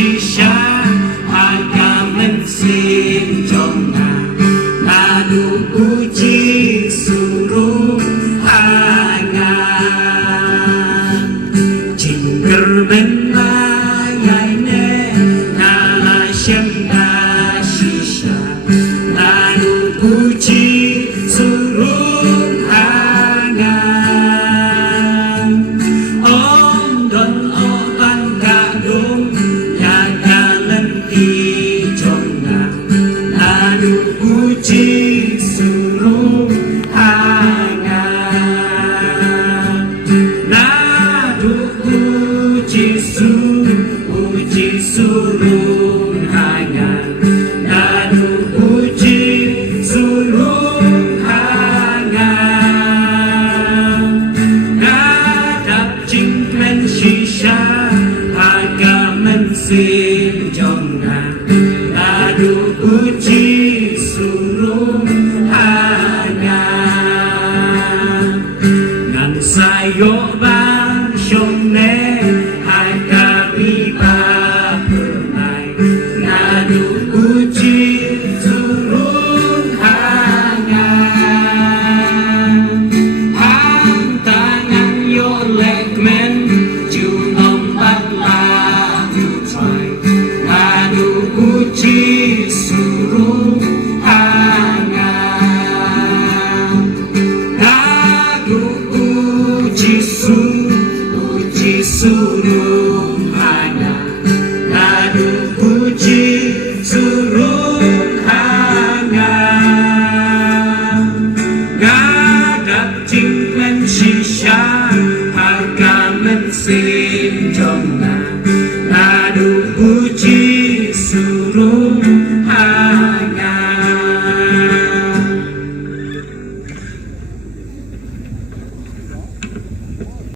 shisha agamen sinjona lalu uji suruh angan jingger menayainya na syemna shisha lalu uji suruh angan om don oban gadung yagalan ijona lalu uji suruh angan nadu uji suruh angan nadu uji suruh angan ngadap jingklen shisha agamen sin